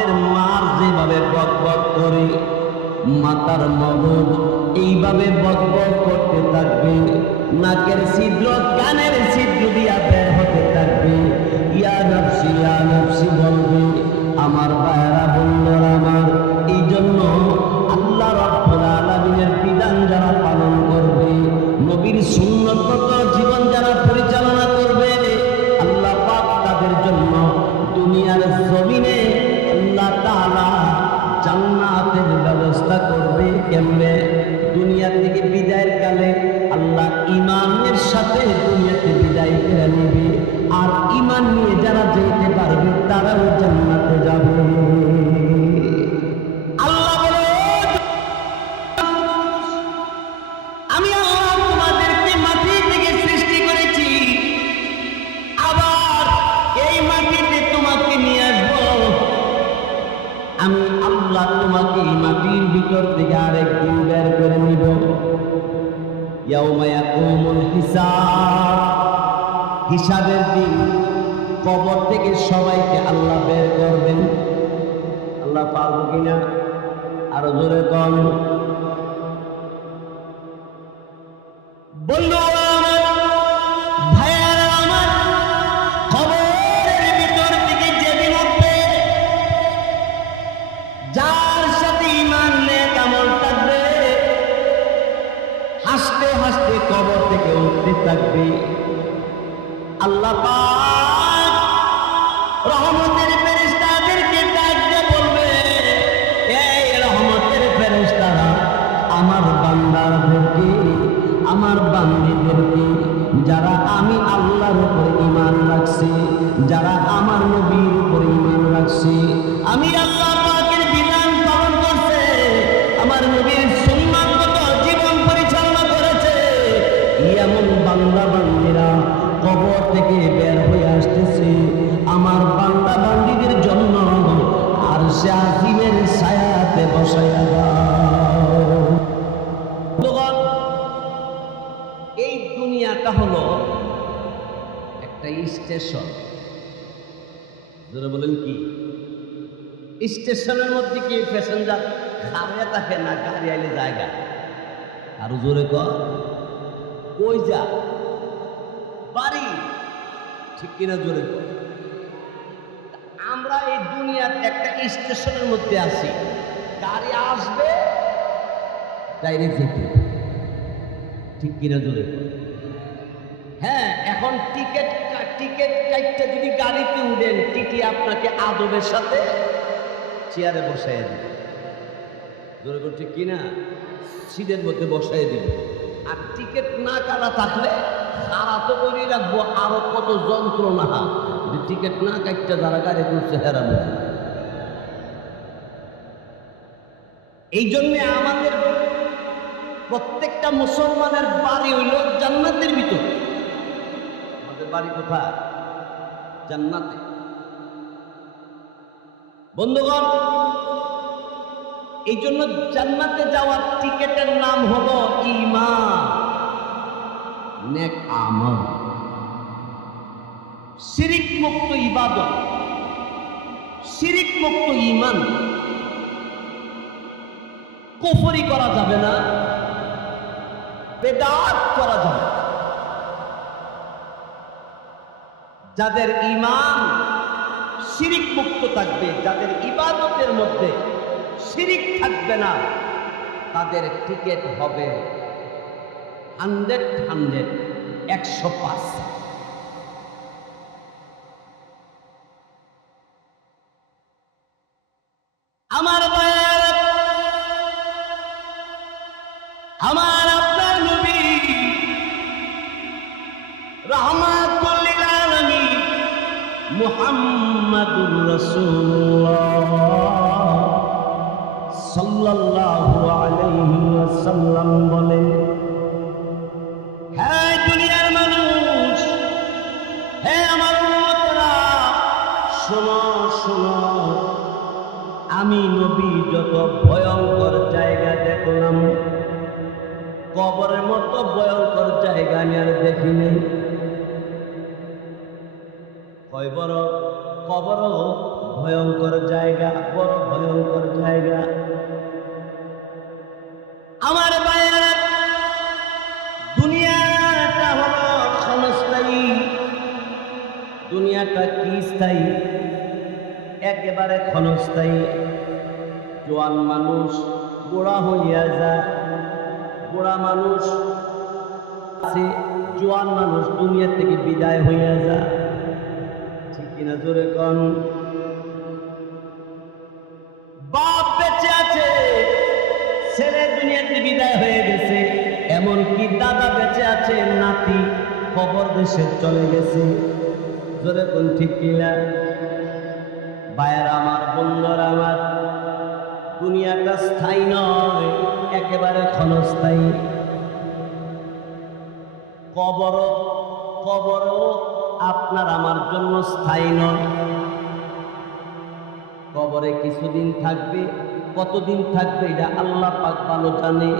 বাতের মার যেভাবে বক বক করে মাথার মগজ এইভাবে বক বক করতে থাকবে। নাকের ছিদ্র, কানের ছিদ্র দিয়া বের হতে থাকবে। ইয়া নফসি ইয়া নফসি বলবে, আমার ভাইয়েরা, বন্ধুরা আমার এই জন্য আল্লাহ রব্বুল আলামিনের বিধান যারা পালন করবে, নবীর সুন্নত জীবন বিদায়ের কালে আল্লাহ ইমানের সাথে দুনিয়াতে বিদায় করে নেবে। আর ইমান নিয়ে যারা যেতে পারবে, তারাও জান্নাতে যাবে। আমি আল্লাহ তোমাকে মাটির ভিতর থেকে আরেকদিন বের করে নিব। হিসাবের দিন কবর থেকে সবাইকে আল্লাহ বের করবেন। আল্লাহ পারব কিনা? আরও জোরে কম রহমতের হয়ে আসতেছে আমার বান্দা বান্দিদের জন্য আর সে আজিমের ছায়াতে বসাইয়া এই দুনিয়াটা হলো একটা স্টেশন। যারা বলেন কি? স্টেশনের মধ্যে কি প্যাসেঞ্জার খাবে থাকে না গাড়ি আইলে জায়গা? আরও জোরে কই যা? বাড়ি। ঠিক কিনা জোরে আমরা এই দুনিয়ার একটা স্টেশনের মধ্যে আছি। গাড়ি আসবে ডাইরেক্ট ঠিক কিনা জোরে হ্যাঁ এখন টিকিট টিকিট কাটতে যদি গাড়িতে উঠেন টিটি আপনাকে আদবের সাথে চেয়ারে বসাই দেবে। জোরে করে ঠিক কিনা? সিটের মধ্যে বসাই দেবে। আর টিকিট না কাটা থাকলে সারা তো করে রাখব, আরও কত যন্ত্রণা। যদি টিকিট না কাটতে যারা গাড়ি করছে হেরা এই জন্যে আমাদের প্রত্যেকটা মুসলমানের বাড়ি হইল জান্নাতের ভিতর। আমাদের বাড়ি কোথায়? জান্নাতে। বন্ধুগণ, এই জন্য জান্নাতে যাওয়ার টিকেটের নাম হলো ইমান নেক আমল। শিরিক মুক্ত ইবাদত শিরিক মুক্ত ইমান কুফরি করা যাবে না, বেদাত করা যাবে যাদের ইমান শিরিক মুক্ত থাকবে, যাদের ইবাদতের মধ্যে শিরিক থাকবে না, তাদের টিকিট হবে হান্ড্রেড হান্ড্রেড, একশো পার্সেন্ট আমার আমার আপনার নবী, রহমাতুল্লিল আলামিন মুহাম্মাদুর রাসূলুল্লাহ সাল্লাল্লাহু আলাইহি ওয়াসাল্লাম আমি নবী, যত ভয়ঙ্কর জায়গা দেখলাম, কবরের মতো ভয়ঙ্কর জায়গা আমি আর দেখিনি কয় বড় কবর ভয়ঙ্কর জায়গা, বড় ভয়ঙ্কর জায়গা। আমার দুনিয়াটা হলো ক্ষণস্থায়ী। দুনিয়াটা কি স্থায়ী? একেবারে ক্ষণস্থায়ী। জোয়ান মানুষ, বুড়া হইয়া যায়। বুড়া মানুষ আছে, জোয়ান মানুষ দুনিয়া থেকে বিদায় হইয়া যায়। ঠিক কিনা জোরে কন? বাপ বেঁচে আছে, ছেলে দুনিয়াতে বিদায় হয়ে গেছে। এমনকি দাদা বেঁচে আছে, নাতি খবর দেশে চলে গেছে। জোরে কোন ঠিক কিনা? বায়ের আমার, বন্ধুরা আমার দুনিয়াটা স্থায়ী নয়, একেবারে ক্ষণস্থায়ী। কবর কবরও আপনার আমার জন্য স্থায়ী নয়। কবরে কিছুদিন থাকবে, কতদিন থাকবে এটা আল্লাহ পাক ভালো জানে।